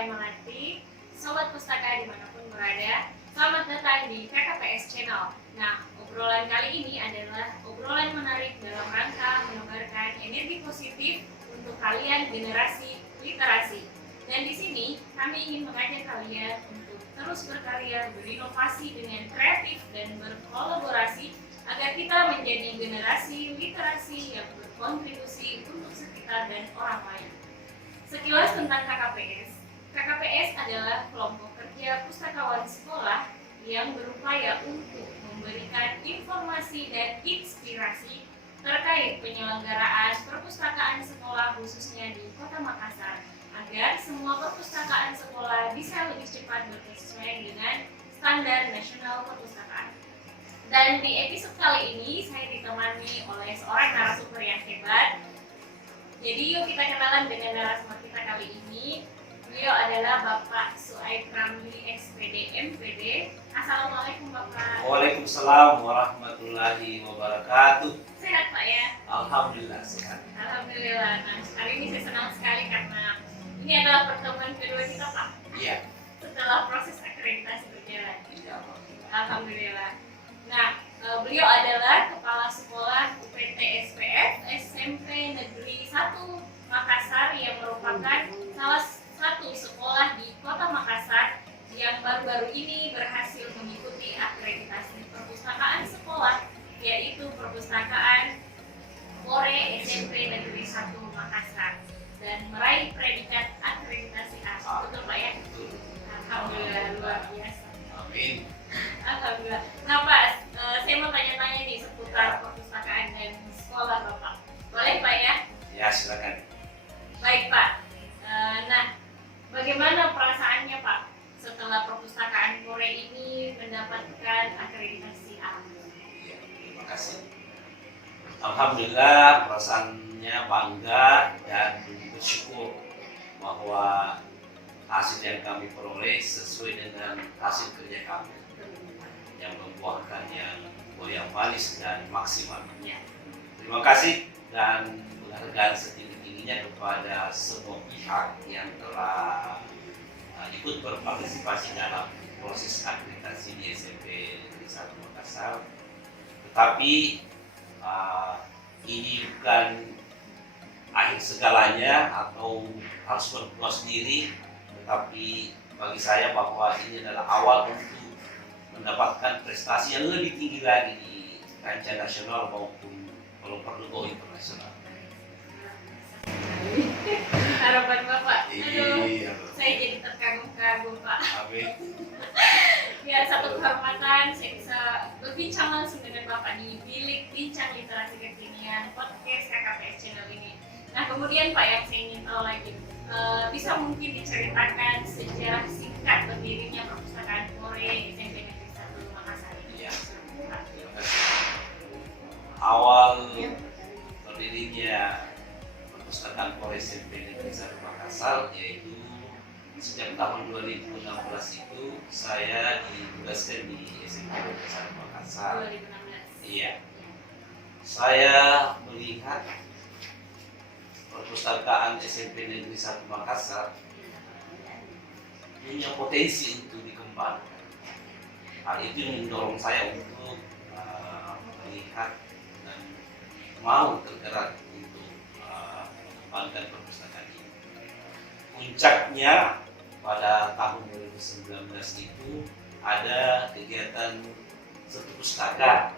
saya mengerti, Sobat Pustaka dimanapun berada, selamat datang di KKPS Channel. Nah, obrolan kali ini adalah obrolan menarik dalam rangka menebarkan energi positif untuk kalian generasi literasi. Dan di sini kami ingin mengajak kalian untuk terus berkarya, berinovasi dengan kreatif dan berkolaborasi agar kita menjadi generasi literasi yang berkontribusi untuk sekitar dan orang lain. Sekilas tentang KKPS. KKPS adalah kelompok kerja pustakawan sekolah yang berupaya untuk memberikan informasi dan inspirasi terkait penyelenggaraan perpustakaan sekolah khususnya di Kota Makassar agar semua perpustakaan sekolah bisa lebih cepat bersesuaian dengan standar nasional perpustakaan. Dan di episode kali ini saya ditemani oleh seorang narasumber yang hebat. Jadi yuk kita kenalan dengan narasumber kita kali ini. Beliau adalah Bapak Suaib Ramli SPD MPD. Assalamualaikum Bapak. Waalaikumsalam warahmatullahi wabarakatuh. Sehat Pak ya? Alhamdulillah sehat. Alhamdulillah. Nah, hari ini saya senang sekali karena ini adalah pertemuan kedua kita Pak. Iya. Setelah proses akreditasi berjalan. Iya. Alhamdulillah. Nah, beliau adalah Kepala Sekolah UPT SPF SMP Negeri 1 Makassar yang merupakan salah satu sekolah di Kota Makassar yang baru-baru ini berhasil mengikuti akreditasi perpustakaan sekolah, yaitu Perpustakaan Kore SMP Negeri 1 Makassar dan meraih predikat akreditasi A. Betul Pak ya? Alhamdulillah, luar biasa. Amin. Alhamdulillah. Nah Pak, saya mau tanya-tanya nih seputar perpustakaan dan sekolah Bapak. Boleh Pak ya? Ya silakan. Baik Pak. Nah, bagaimana perasaannya Pak setelah perpustakaan Kore ini mendapatkan akreditasi A? Ya, terima kasih. Alhamdulillah perasaannya bangga dan bersyukur bahwa hasil yang kami peroleh sesuai dengan hasil kerja kami yang membuahkan yang manis dan maksimal. Ya. Terima kasih dan penghargaan setinggi-tingginya kepada semua pihak yang telah ikut berpartisipasi dalam proses akreditasi di SMP Negeri 1 Makassar. Tetapi ini bukan akhir segalanya atau harus berpuas diri, tetapi bagi saya bahwa ini adalah awal untuk mendapatkan prestasi yang lebih tinggi lagi di kancah nasional maupun kalau perlu go internasional. Harapan Bapak. Aduh, Iya. saya jadi terkagum-kagum Pak. Amin. Ya, satu kehormatan saya bisa berbincang langsung dengan Bapak di Bilik Bincang Literasi Kekinian podcast KKPS Channel ini. Nah, kemudian Pak yang saya ingin tahu lagi, bisa mungkin diceritakan sejarah singkat berdirinya perpustakaan Kore SMP Negeri 1 Makassar ini. Iya. Terima kasih. Awal berdirinya perpustakaan Kore SMP Negeri 1 Makassar yaitu sejak tahun 2016 itu saya ditugaskan di SMP Negeri 1 Makassar. 2016. Iya. Saya melihat perpustakaan SMP Negeri 1 Makassar punya potensi untuk dikembangkan. Hal itu yang mendorong saya untuk melihat dan mau tergerak untuk mengembangkan perpustakaan ini. Puncaknya pada tahun 2019 itu ada kegiatan satu pustaka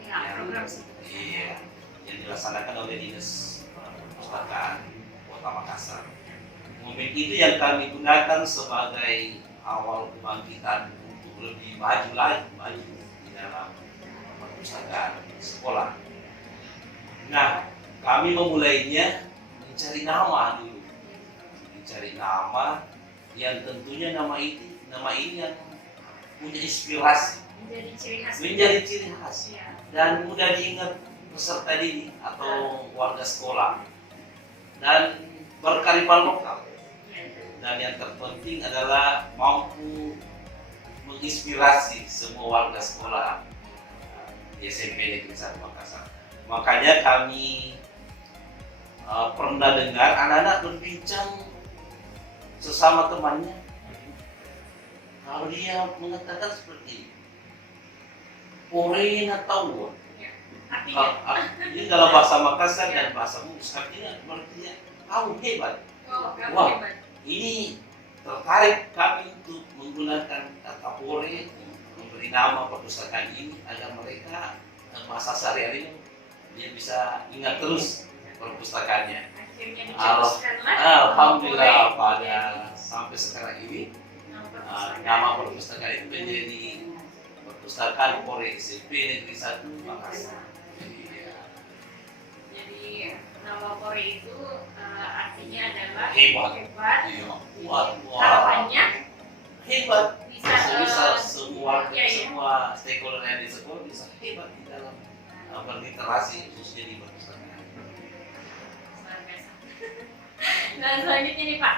yang dilaksanakan oleh Dinas Perpustakaan Kota Makassar. Momen itu yang kami gunakan sebagai awal kebangkitan untuk lebih maju di dalam perpustakaan sekolah. Nah, kami memulainya mencari nama dulu, mencari nama yang tentunya nama ini yang punya inspirasi, menjadi ciri khas Ya. dan mudah diingat peserta didik atau warga sekolah dan berkearifan lokal. Dan yang terpenting adalah mampu menginspirasi semua warga sekolah di SMP Negeri 1 Makassar. Makanya kami pernah dengar anak-anak berbincang sesama temannya, kalau dia mengatakan seperti Korena tahu, Artinya, ini dalam bahasa Makassar dan bahasa Mus artinya berarti tahu hebat. kamu Wah. hebat. Ini tertarik kami untuk menggunakan kata Kore, memberi nama perpustakaan ini agar mereka masa sehari-hari dia bisa ingat terus perpustakaannya. Akhirnya dicetuskanlah Alhamdulillah Kore pada menjadi sampai sekarang ini nama nama perpustakaan itu menjadi perpustakaan Kore SMP Negeri 1 Makassar. Iya. Jadi nama Kore itu artinya adalah Hebat. Iya. Wah, Harapannya hebat. bisa semua iya. semua stakeholder yang di sekolah bisa hebat di dalam berliterasi khususnya di perpustakaan. luar biasa. Dan selanjutnya nih Pak,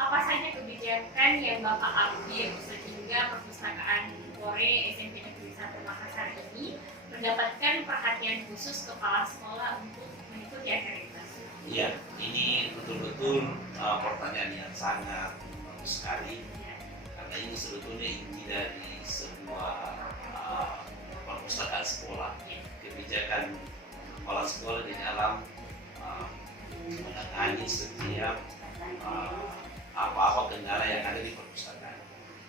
apa saja kebijakan yang Bapak ambil sehingga perpustakaan Kore SMP Negeri 1 Makassar ini mendapatkan perhatian khusus kepala sekolah untuk mengikuti akreditasi? Iya, ini betul-betul pertanyaan yang sangat bagus sekali. Karena ini sebetulnya inti dari sebuah perpustakaan sekolah, kebijakan kepala sekolah di dalam menangani setiap apa-apa kendala yang ada di perpustakaan.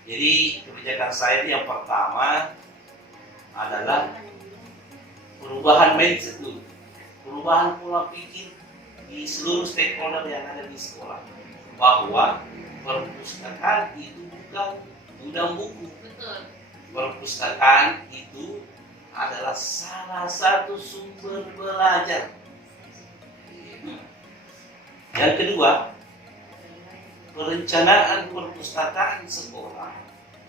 Jadi kebijakan saya itu yang pertama adalah perubahan mindset dulu, perubahan pola pikir di seluruh stakeholder yang ada di sekolah, bahwa perpustakaan itu bukan gudang buku. Betul. Perpustakaan itu adalah salah satu sumber belajar. Yang kedua, perencanaan perpustakaan sekolah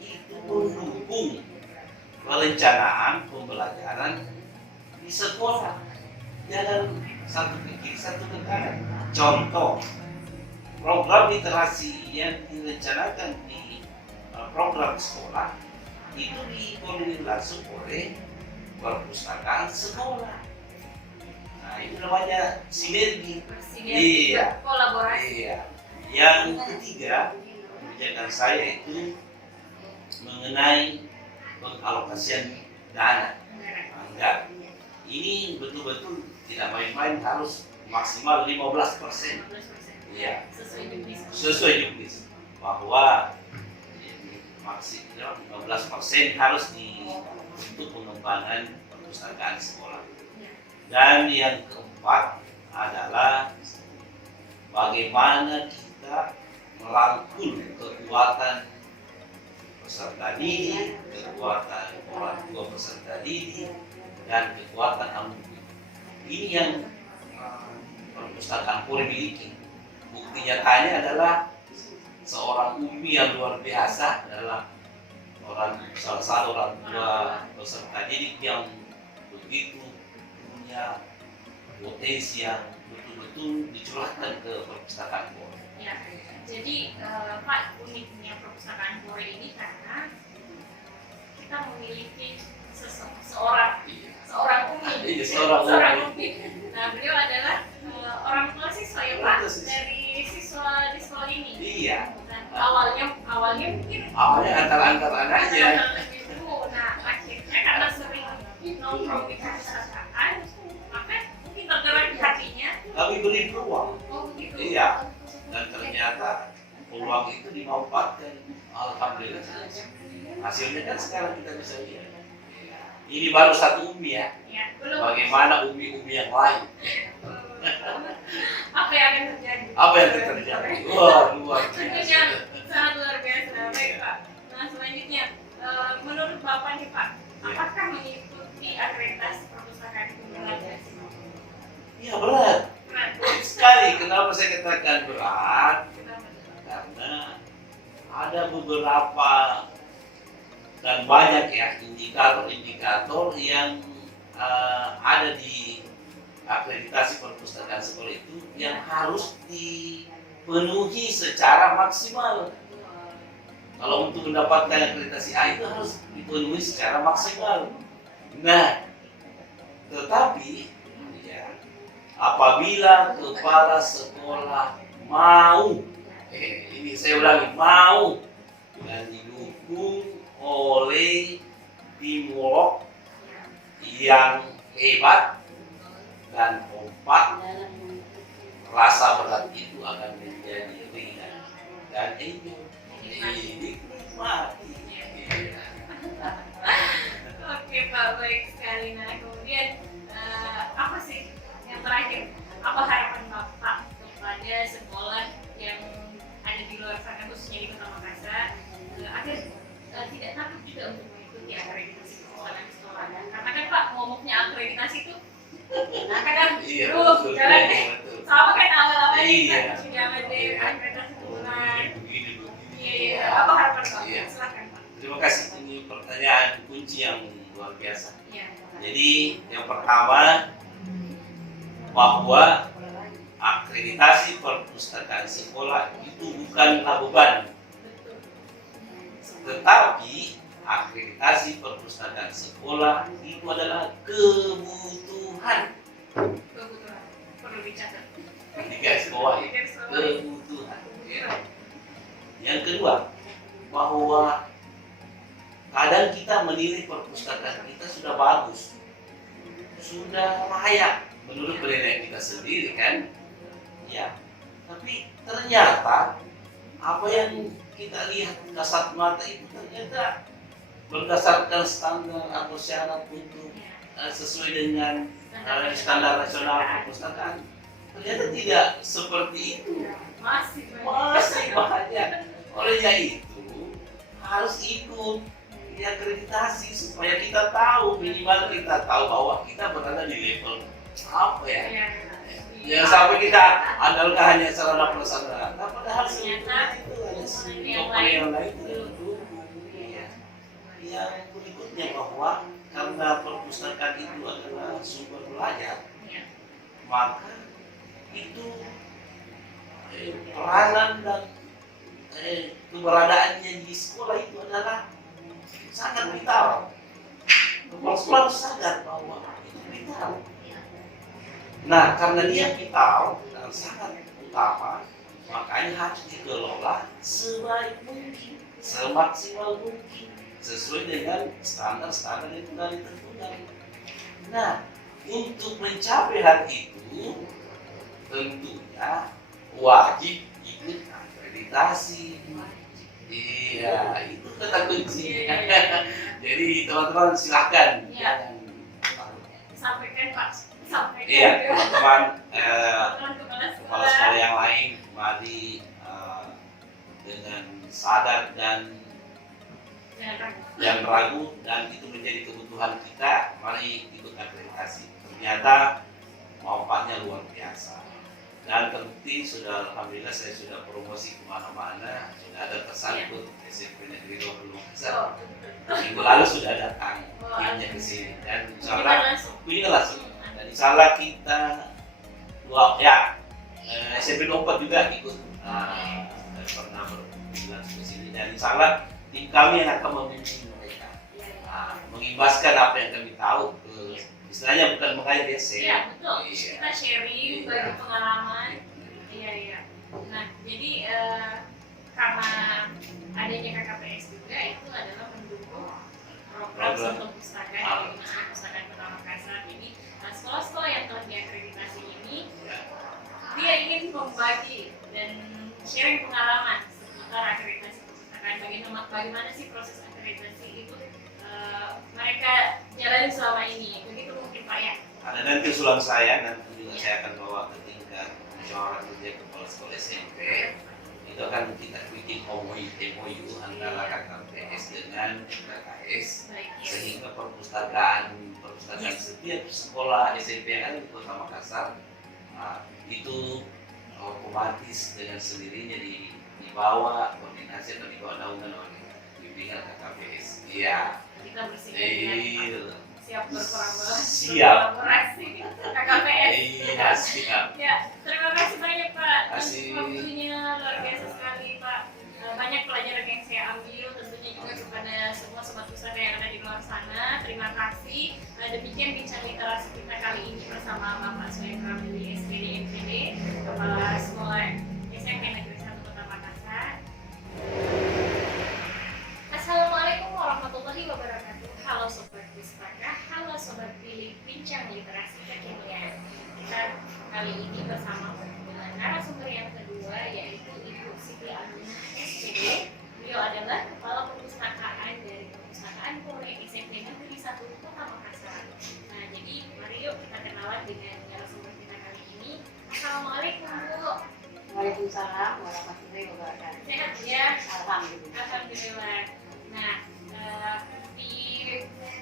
itu mendukung perencanaan pembelajaran di sekolah. Jangan satu pikir satu negara. Contoh, program literasi yang direncanakan di program sekolah itu dikoordinir langsung oleh perpustakaan sekolah. Nah, itu namanya sinergi. Bersinergi, Iya. kolaborasi. Iya. Yang ketiga, kebijakan saya itu mengenai pengalokasian dana anggaran. Ini betul-betul tidak main-main, harus maksimal 15%. 15%. Iya. Sesuai juknis. Bahwa maksimal 15% harus untuk pengembangan perpustakaan sekolah. Dan yang keempat adalah bagaimana kita merangkul kekuatan peserta didik, kekuatan orang tua peserta didik, dan kekuatan alumni. Ini yang perpustakaan Kore miliki. Bukti nyatanya adalah seorang Umi yang luar biasa adalah salah satu orang tua peserta didik yang begitu punya potensi yang betul-betul dicurahkan ke perpustakaan Kore. Ya, jadi Pak, uniknya perpustakaan Kore ini karena kita memiliki seorang umi. Iya, seorang umi. Nah, beliau adalah orang tua siswa ya Pak, dari siswa di sekolah ini. Iya. Dan awalnya mungkin Antar-antaran aja. Nah, akhirnya karena sering nongkrong di perpustakaan, maka mungkin tergerak di hatinya. Kami beri peluang. Oh begitu. Iya. Dan ternyata peluang itu dimanfaatkan. Alhamdulillah. Hasilnya kan sekarang kita bisa lihat. Ini baru satu umi ya. Ya, belum. Bagaimana umi-umi yang lain? Apa yang akan terjadi? Apa yang terjadi? Wah, luar Tentunya biasa. sangat luar biasa. Baik Pak. Nah selanjutnya, menurut Bapak nih Pak, apakah mengikuti akreditasi perpustakaan itu berat? Iya berat. Berat. Sekali. Kenapa saya katakan berat? Kenapa? Karena ada beberapa dan banyak ya indikator-indikator yang ada di akreditasi perpustakaan sekolah itu yang harus dipenuhi secara maksimal. Kalau untuk mendapatkan akreditasi A itu harus dipenuhi secara maksimal. Nah, tetapi ya, apabila kepala sekolah mau, ini saya ulangi, mau dan didukung oleh teamwork yang hebat dan kompak. Rasa berat itu akan menjadi ringan dan ini nikmati. Oke Pak, baik sekali. Nah kemudian apa sih yang terakhir, apa harapan Bapak kepada sekolah yang ada di luar sana khususnya di Kota Makassar agar tidak takut juga untuk mengikuti akreditasi sekolah-sekolah, karena kan Pak ngomongnya akreditasi itu nah kadang jalan deh sama kan awal-awal kita jangan deh akreditasi bulan. Iya, apa harapan Pak? Silakan Pak. Terima kasih, ini pertanyaan kunci yang luar biasa. Iya. Jadi yang pertama, bahwa akreditasi perpustakaan sekolah itu bukanlah beban, tetapi akreditasi perpustakaan sekolah itu adalah kebutuhan. Kebutuhan perlu dicatat. Di garis bawah ya, kebutuhan. Yang kedua, bahwa kadang kita menilai perpustakaan kita sudah bagus, sudah layak menurut penilaian kita sendiri kan, ya. Tapi ternyata apa yang kita lihat kasat mata itu ternyata berdasarkan standar atau syarat untuk sesuai dengan standar nasional perpustakaan, ternyata tidak seperti itu. Masih banyak. Olehnya itu harus ikut diakreditasi supaya kita tahu, minimal kita tahu bahwa kita berada di level apa ya. Jangan sampai kita andalkan hanya sarana prasarana, padahal sebenarnya itu hanya sumber yang lain tidak mendukung. Yang berikutnya bahwa karena perpustakaan itu adalah sumber belajar, maka itu peranan dan keberadaannya di sekolah itu adalah sangat vital. Kepala sekolah harus sadar bahwa itu vital. Nah, karena dia vital dan sangat utama, makanya harus dikelola sebaik mungkin, semaksimal mungkin, sesuai dengan standar-standar yang telah ditentukan. Nah, untuk mencapai hal itu, tentunya wajib ikut akreditasi. Iya, itu kata kunci. Jadi teman-teman silahkan. Sampaikan Pak. Sampaikan. Iya, teman-teman Kepala kepala sekolah yang lain, mari dengan sadar dan jangan ragu, dan itu menjadi kebutuhan kita. Mari ikut akreditasi. Ternyata manfaatnya luar biasa. Dan terbukti sudah, alhamdulillah saya sudah promosi kemana-mana, sudah ada tersangkut SMP Negeri 20 Makassar. Minggu lalu sudah datang timnya ke sini dan insyaallah langsung. Dan insyaallah kita SMP 24 juga ikut pernah berbilang ke sini, dan insyaallah tim kami yang akan memimpin mereka, mengimbaskan apa yang kami tahu ke, istilahnya bukan mengait ya, iya betul. Kita sharing bagi pengalaman. Iya. Nah, jadi karena adanya KKPS juga itu adalah mendukung program perpustakaan di Perpustakaan Kota Makassar ini. Nah, sekolah-sekolah yang telah diakreditasi ini dia ingin membagi dan sharing pengalaman seputar akreditasi perpustakaan. Bagaimana sih proses akreditasi itu mereka jalani selama ini, begitu mungkin Pak ya? Ada nanti usulan saya, nanti juga saya akan bawa ke tingkat musyawarah kerja kepala sekolah SMP. Itu akan kita bikin MOU antara KKPS dengan KKS, sehingga perpustakaan setiap sekolah SMP yang ada di Kota Makassar itu otomatis dengan sendirinya dibawa koordinasi atau dibawa naungan oleh bimbingan KKPS. Iya. Kita bersedia siap berkolaborasi KKPS. Iya, siap. Ya, terima kasih banyak Pak atas Kasih. waktunya, luar biasa sekali Pak. Banyak pelajaran yang saya ambil, tentunya juga kepada semua sobat pusaka yang ada di luar sana. Terima kasih. Demikian bincang literasi kita kali ini bersama Bapak Suhaib Ramli SPD NPD, Kepala Sekolah SMP Negeri 1 Kota Makassar. Waalaikumsalam warahmatullahi wabarakatuh. Sehat ya? Alhamdulillah. Alhamdulillah. Nah, di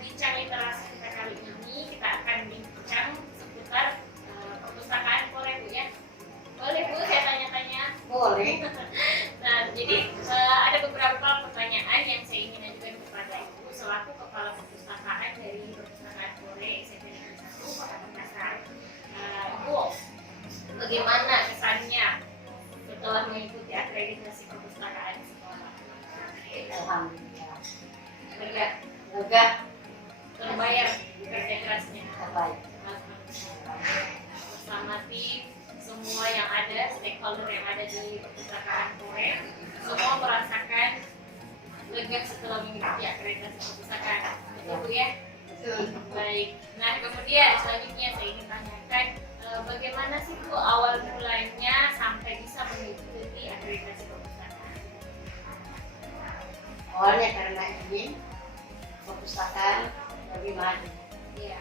bincang literasi kita kali ini kita akan bincang seputar perpustakaan Korea, Bu ya. Boleh Bu saya tanya-tanya? Boleh. Nah, jadi ada beberapa pertanyaan yang saya ingin ajukan kepada Ibu selaku Kepala Perpustakaan dari Perpustakaan Korea SMP Negeri 1 Kota Makassar. Ibu, bagaimana kesannya setelah mengikuti akreditasi perpustakaan di sekolah? Alhamdulillah. Lega, terbayar kerja kerasnya. Terbaik. Bersama tim semua yang ada, stakeholder yang ada di perpustakaan Korea, semua merasakan lega setelah mengikuti akreditasi perpustakaan. Betul Bu ya? Baik. Nah, kemudian selanjutnya saya ingin tanyakan bagaimana sih Bu awal mulanya sampai bisa mengikuti akreditasi perpustakaan? Awalnya karena ingin perpustakaan lebih maju, Iya.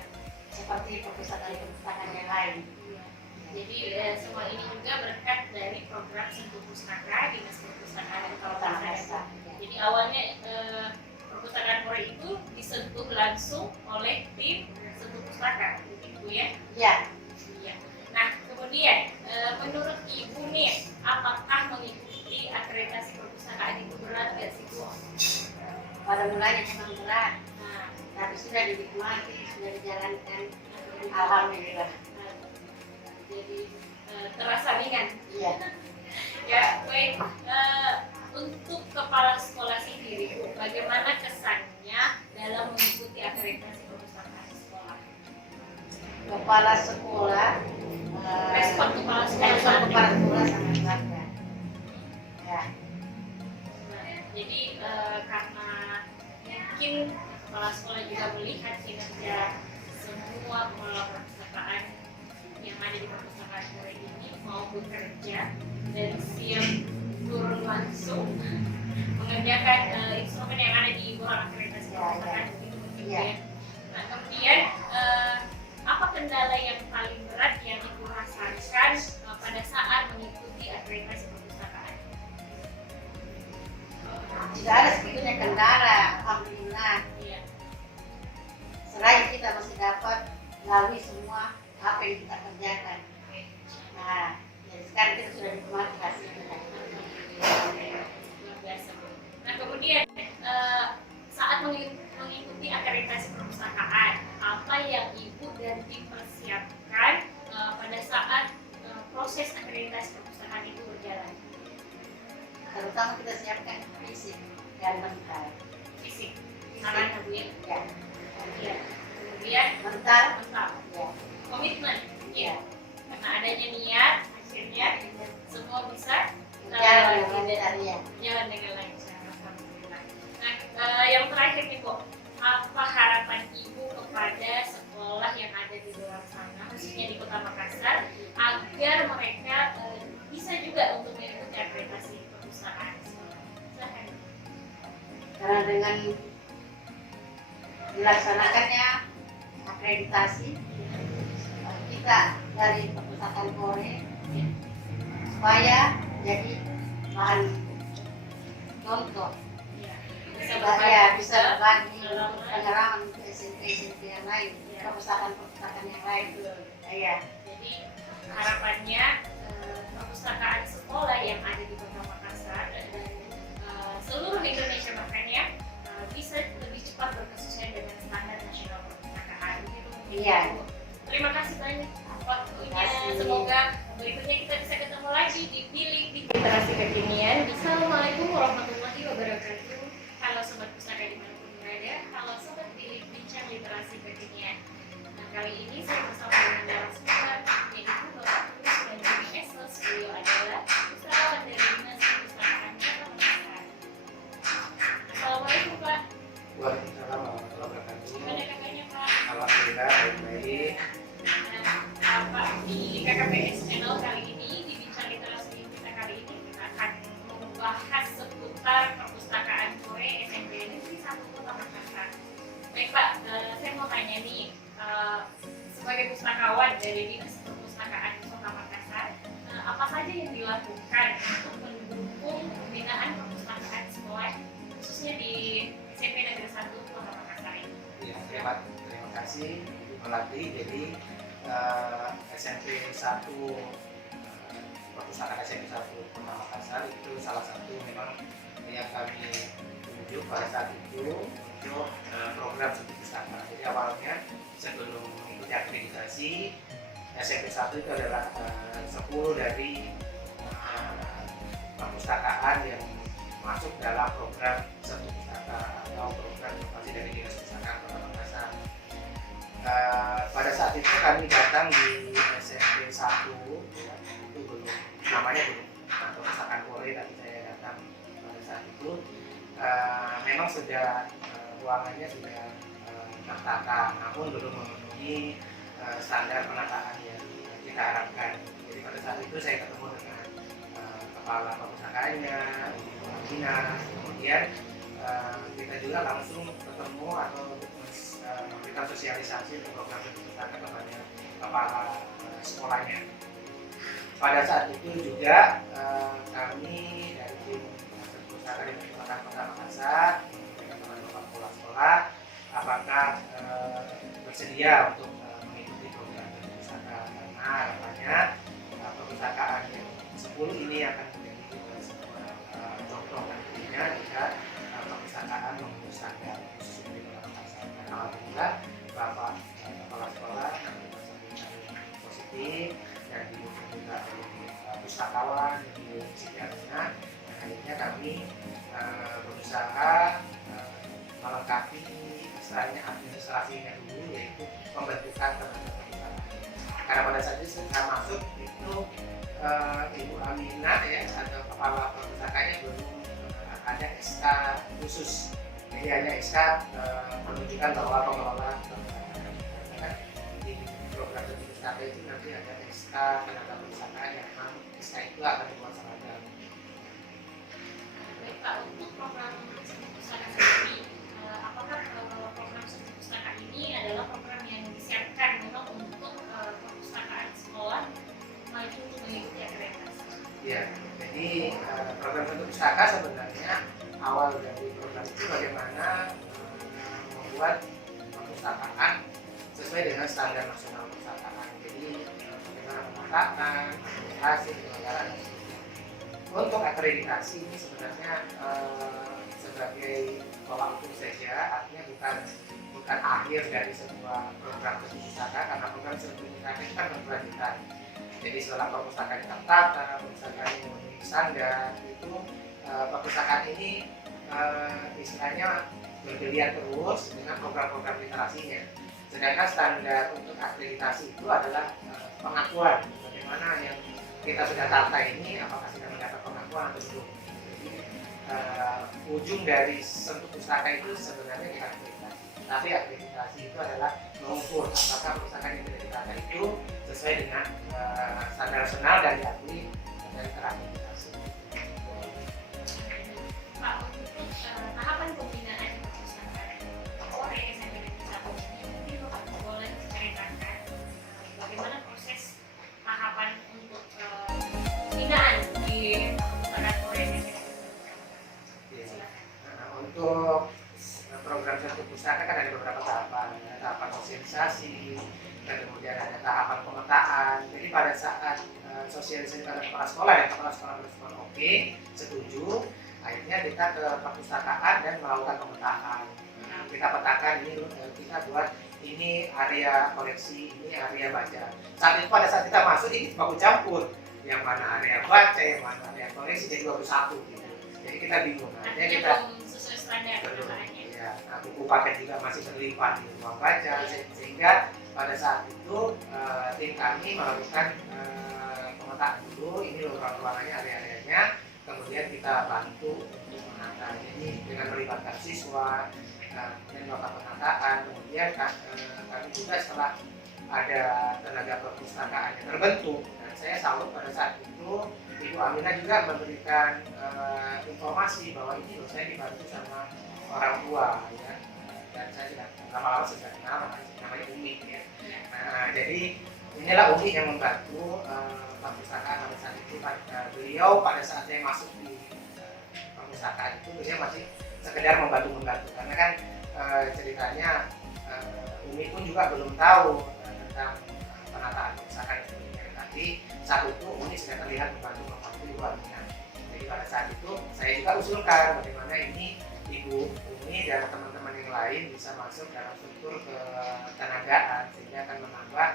seperti perpustakaan yang lain. Iya. Jadi semua ini juga berkat dari program Sentuh Pustaka Dinas Perpustakaan Kota Makassar. Jadi awalnya perpustakaan Korea itu disentuh langsung oleh tim Sentuh Pustaka, Bu ya? Iya. Iya. Nah, kemudian menurut Ibu nih, apakah mengikuti akreditasi perpustakaan itu berat nggak sih Bu? Pada mulanya memang berat, Nah, tapi sudah dinikmati, sudah dijalankan. nah, Alhamdulillah. jadi terasa ringan. Iya. Ya, baik. Untuk kepala sekolah sendiri, Bu, bagaimana kesannya dalam mengikuti akreditasi perpustakaan di sekolah? Kepala sekolah. Respon kepala sekolah Respon saat kepala sekolah sangat bangga. Ya. Jadi karena mungkin kepala sekolah juga melihat kinerja semua pengelola perpustakaan yang ada di perpustakaan Korea ini mau bekerja dan siap turun langsung mengerjakan instrumen yang ada di ruang akreditasi perpustakaan begitu mungkin Ya. ya. Nah, kemudian apa kendala yang paling berat yang Ibu rasakan pada saat mengikuti akreditasi perpustakaan? Tidak ada sebetulnya kendala, alhamdulillah. Iya. Selain kita masih dapat melalui semua apa yang kita kerjakan. Nah, jadi sekarang kita sudah nikmati hasilnya. Luar biasa, Bu. Nah, kemudian saat mengikuti akreditasi perpustakaan, apa yang Ibu dan tim persiapkan pada saat proses akreditasi perpustakaan itu berjalan? Terutama kita siapkan fisik dan mental. Fisik, sarana Bu ya. Ya, Iya. Kemudian mental. mental, Ya, komitmen. ya. Karena adanya niat, akhirnya semua bisa Jalan dengan lancar ya. jalan dengan lancar. Alhamdulillah. Nah, yang terakhir nih Bu, apa harapan Ibu kepada sekolah yang ada di luar sana, khususnya di Kota Makassar, agar mereka bisa juga untuk mengikuti akreditasi perpustakaan sekolah? Silahkan. Karena dengan dilaksanakannya akreditasi, kita dari perpustakaan Korea supaya jadi bahan contoh. Ya, Bisa berbagi dalam pengalaman untuk SMP yang lain, perpustakaan yang lain. Ya, Jadi harapannya perpustakaan sekolah yang ada di Kota Makassar dan seluruh Indonesia bahkan ya bisa lebih cepat berkesesuaian dengan standar nasional perpustakaan. Begitu mungkin, Iya. Bu. Terima kasih banyak waktunya. kasih. Semoga berikutnya kita bisa ketemu lagi di Bilik di Literasi Kekinian. Assalamualaikum warahmatullahi wabarakatuh. Halo Sobat Pustaka dimanapun berada. Halo Sobat Bilik Bincang Literasi Kekinian. Nah, kali ini saya bersama dengan narasumber yaitu Bapak Tulis dan Jimmy Esos. Beliau adalah pustakawan dari Dinas Perpustakaan Kota Makassar. Assalamualaikum Pak. Waalaikumsalam warahmatullahi wabarakatuh. Gimana kabarnya Pak? Alhamdulillah baik-baik. Nah, Pak, di KKPS Channel kali ini, di Bincang Literasi kita kali ini, kita akan membahas seputar perpustakaan Korea SMP Negeri 1 Kota Makassar. Baik Pak, saya mau tanya nih, sebagai pustakawan akreditasi untuk melatih. Jadi SMP 1 perpustakaan SMP 1 Kota Makassar itu salah satu memang yang kami tunjuk pada saat itu untuk program studi pustaka. Jadi awalnya sebelum mengikuti akreditasi SMP 1 itu adalah 10 dari perpustakaan yang masuk dalam program studi pustaka atau program inovasi dari Dinas Pustaka Kota Makassar. Pada saat itu kami datang di SMP 1 ya, itu belum namanya belum perpustakaan Kore, tapi saya datang pada saat itu memang sudah ruangannya sudah tertata, namun belum memenuhi standar penataan yang kita harapkan. Jadi pada saat itu saya ketemu dengan kepala perpustakaannya, Ibu Amina, kemudian kita juga langsung ketemu atau memberikan sosialisasi untuk program studi pustaka kepada kepala sekolahnya. Pada saat itu juga kami dari tim perpustakaan di Kota Makassar dengan teman-teman kepala sekolah apakah bersedia untuk mengikuti program studi pustaka, karena harapannya perpustakaan yang 10 ini akan menjadi sebuah contoh nantinya jika perpustakaan memenuhi standar khusus di Kota Makassar. Dan alhamdulillah Bapak kepala sekolah positif dan didukung juga oleh pustakawan di sekitarnya. Akhirnya kami berusaha melengkapi istilahnya administrasinya dulu, yaitu pembentukan tenaga perpustakaan. Karena pada saat itu saya masuk itu Ibu Aminah ya atau kepala perpustakaannya belum ada SK khusus. Jadi hanya SK menunjukkan bahwa pengelola perpustakaan di program studi pustaka itu nanti ada SK tenaga perpustakaan yang memang SK itu akan dibuat seragam. Baik Pak, untuk program studi pustaka sendiri, apakah program studi pustaka ini adalah program yang disiapkan memang untuk perpustakaan sekolah maju untuk mengikuti akreditasi? Ya, jadi program studi pustaka sebenarnya awal dari program itu bagaimana membuat perpustakaan sesuai dengan standar nasional perpustakaan. Jadi bagaimana penataan, administrasi, penyelenggaraan. Untuk akreditasi ini sebenarnya sebagai tolak ukur saja, artinya bukan akhir dari sebuah program studi pustaka, karena program studi pustaka itu kan berkelanjutan. Jadi setelah perpustakaan tertata, perpustakaan memenuhi standar, itu perpustakaan ini istilahnya bergeliat terus dengan program-program literasinya. Sedangkan standar untuk akreditasi itu adalah pengakuan bagaimana yang kita sudah tata ini apakah sudah mendapat pengakuan atau belum. Jadi ujung dari sentuh pustaka itu sebenarnya di akreditasi. Tapi akreditasi itu adalah mengukur apakah perpustakaan yang tidak ditata itu sesuai dengan standar nasional dan diakui dari terakreditasi. Pak, untuk tahapan pembinaan perpustakaan Kore SMP Negeri 1 ini mungkin Bapak boleh ceritakan bagaimana proses tahapan untuk pembinaan di perpustakaan Kore SMP Negeri 1. Untuk program studi pustaka kan ada beberapa tahapan, ada tahapan sosialisasi, dan kemudian ada tahapan pemetaan. Jadi pada saat sosialisasi pada kepala sekolah dan kepala sekolah berespon oke, setuju, akhirnya kita ke perpustakaan dan melakukan pemetaan. Kita petakan ini kita buat ini area koleksi, ini area baca. Saat itu pada saat kita masuk ini baku campur, yang mana area baca, yang mana area koleksi, jadi baru satu gitu. Jadi kita bingung. Akhirnya kita belum sesuai standar penataannya. ya, buku paket juga masih terlipat di ruang baca, sehingga pada saat itu tim kami melakukan pemetaan dulu, ini ruang-ruangannya, area-areanya, kemudian kita bantu untuk menata. Jadi dengan melibatkan siswa, kemudian melakukan penataan, kemudian kami juga setelah ada tenaga perpustakaan yang terbentuk, dan saya salut pada saat itu Ibu Amina juga memberikan informasi bahwa ini loh saya dibantu sama orang tua ya, dan saya tidak lama-lama sudah kenal namanya Umi ya. Nah, jadi inilah Umi yang membantu perpustakaan pada saat itu. Beliau pada saat saya masuk di perpustakaan itu beliau masih sekedar membantu karena kan ceritanya Umi Umi pun juga belum tahu tentang penataan perpustakaan seperti yang tadi. Saat itu Umi sudah terlihat membantu keluarga. Jadi pada saat itu saya juga usulkan bagaimana ini Ibu Umi dan teman-teman yang lain bisa masuk dalam struktur ketenagaan sehingga akan menambah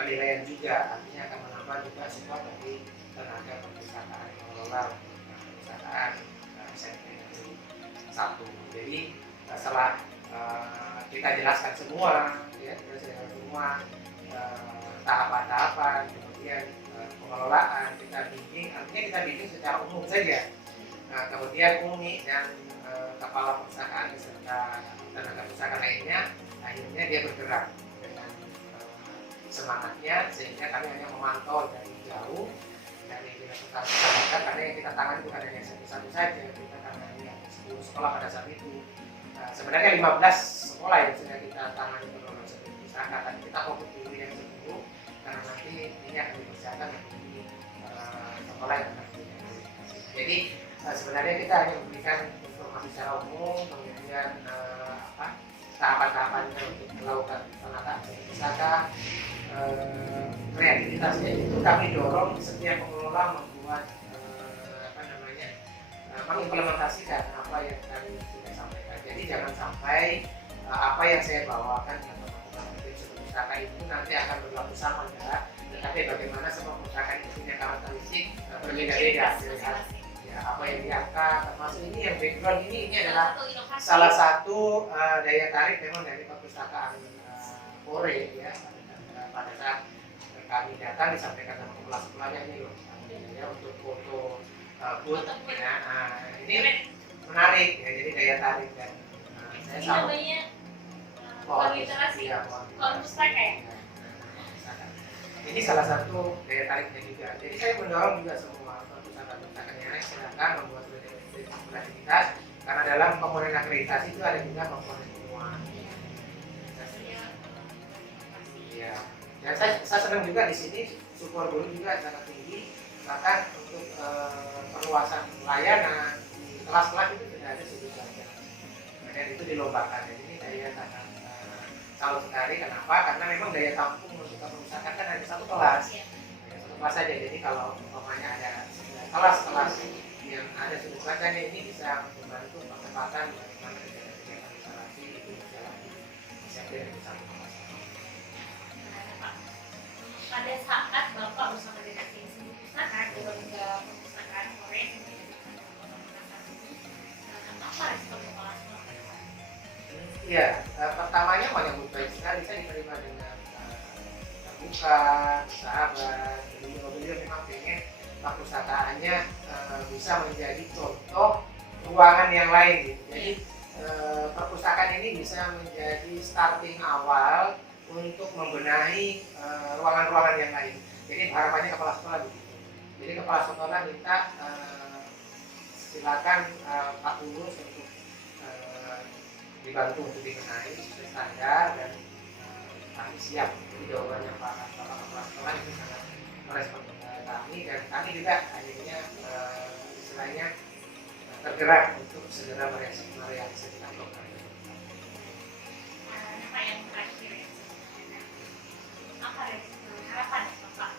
penilaian juga, artinya akan menambah juga support dari tenaga perpustakaan pengelola perpustakaan SMP Negeri 1. Jadi setelah kita jelaskan semua, ya, kita jelaskan semua tahapan-tahapan, kemudian pengelolaan, kita bimbing, artinya kita bimbing secara umum saja. Nah, kemudian Umi dan kepala perpustakaan beserta tenaga perpustakaan lainnya, akhirnya dia bergerak dengan semangatnya, sehingga kami hanya memantau dari jauh dari dinas perpustakaan, karena yang kita tangani bukan hanya satu saja, kita tangani 10 sekolah pada saat itu. Sebenarnya 15 sekolah yang sudah kita tangani pengelolaan perpustakaan, tapi kita fokus dulu yang 10 karena nanti ini akan dikerjakan di sekolah yang akan dikerjakan. Jadi sebenarnya kita hanya memberikan informasi secara umum, kemudian tahapan-tahapannya untuk melakukan penataan perpustakaan, kreativitasnya itu kami dorong setiap pengelola membuat mengimplementasikan apa yang kami sudah sampaikan. Jadi jangan sampai apa yang saya bawakan ke teman-teman prinsip perpustakaan itu nanti akan berlaku sama ya, tetapi bagaimana semua perpustakaan itu punya karakteristik berbeda-beda. Ya, apa yang diangkat, termasuk ini yang background ini adalah salah satu daya tarik memang dari perpustakaan Kore ya. Pada saat kami datang disampaikan sama kepala sekolahnya ini loh, ya, untuk foto booth ya. Ini menarik ya, jadi daya tarik dan saya Ini sama namanya pohon literasi, pohon pustaka ya? Ini salah satu daya tariknya juga. Jadi saya mendorong juga semua perpustakaan yang lain silakan membuat kreativitas, karena dalam komponen akreditasi itu ada juga komponen temuan. Ya. Dan saya senang juga di sini support guru juga sangat tinggi, bahkan untuk perluasan layanan di kelas-kelas itu sudah ada sudut belajar. Dan itu dilombakan. Jadi ini daya sangat salut sekali. Kenapa? Karena memang daya tampung untuk perpustakaan kan ada satu kelas, satu kelas saja. Jadi kalau umpamanya ada kelas-kelas yang ada sudut bacanya, ini bisa membantu percepatan bagaimana kegiatan instalasi itu berjalan di SMP Negeri 1. Pada saat Bapak bersama dengan tim pustaka ke lembaga perpustakaan Korea, apa respon kepala sekolah? Iya, pertamanya menyambut baik sekali, saya diterima dengan terbuka, sahabat. Beliau memang pengen perpustakaannya bisa menjadi contoh ruangan yang lain gitu. Jadi perpustakaan ini bisa menjadi starting awal untuk membenahi ruangan-ruangan yang lain. Jadi harapannya kepala sekolah begitu. Jadi kepala sekolah minta silakan Pak Tulus untuk dibantu untuk dibenahi sesuai standar, dan kami siap. Jadi jawabannya Pak kepala sekolah itu sangat merespon kami, dan kami juga akhirnya istilahnya tergerak untuk segera merealisasikan program itu. Apa yang terakhir ya? Apa harapan Bapak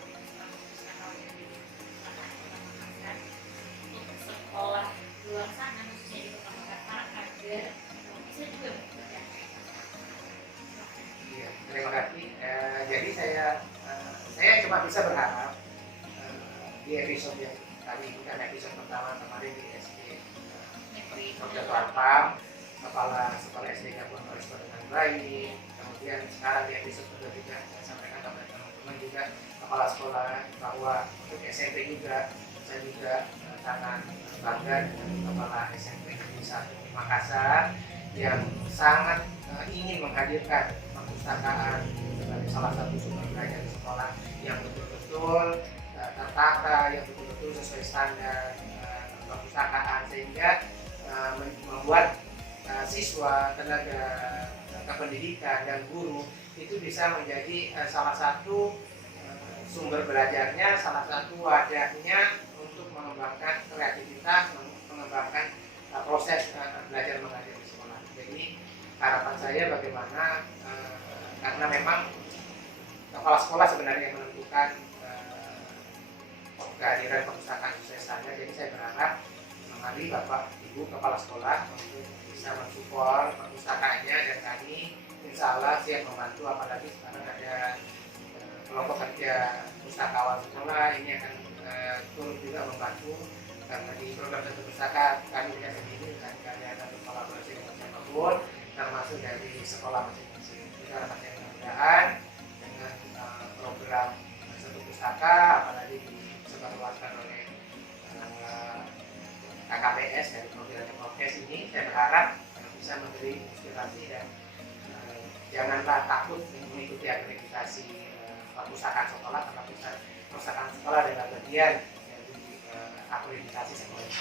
untuk sekolah di luar sana, khususnya di Kota Makassar, agar bisa juga bekerja? Iya, terima kasih. Jadi saya cuma bisa berharap di episode yang tadi, bukan episode pertama kemarin di SD Dr. Pam, kepala sekolah SD Gabungan merespon dengan baik. Kemudian sekarang di episode kedua juga saya sampaikan kepada teman-teman juga kepala sekolah bahwa untuk SMP juga saya juga sangat bangga dengan kepala SMP Negeri 1 Makassar yang sangat ingin menghadirkan perpustakaan sebagai salah satu sumber belajar di sekolah yang betul-betul tertata, yang betul-betul sesuai standar perpustakaan, sehingga membuat siswa, tenaga kependidikan dan guru itu bisa menjadi salah satu sumber belajarnya, salah satu wadahnya untuk mengembangkan kreativitas, mengembangkan proses belajar mengajar di sekolah. Jadi harapan saya bagaimana penjagaan perpustakaan sesuai standar. Jadi saya berharap mari Bapak Ibu Kepala Sekolah untuk bisa mensupport perpustakaannya, dan kami insya Allah siap membantu, apalagi sekarang ada kelompok kerja pustakawan sekolah ini akan turut juga membantu, karena di program satu pustaka kami tidak sendiri, dan kami akan berkolaborasi dengan siapapun termasuk dari sekolah masing-masing. Kita harapkan mudah-mudahan dengan program satu pustaka, apalagi disebarluaskan oleh KKPS dari program Prokes ini, saya berharap bisa memberi inspirasi, dan janganlah takut mengikuti akreditasi perpustakaan sekolah, karena perpustakaan sekolah adalah bagian dari akreditasi sekolah.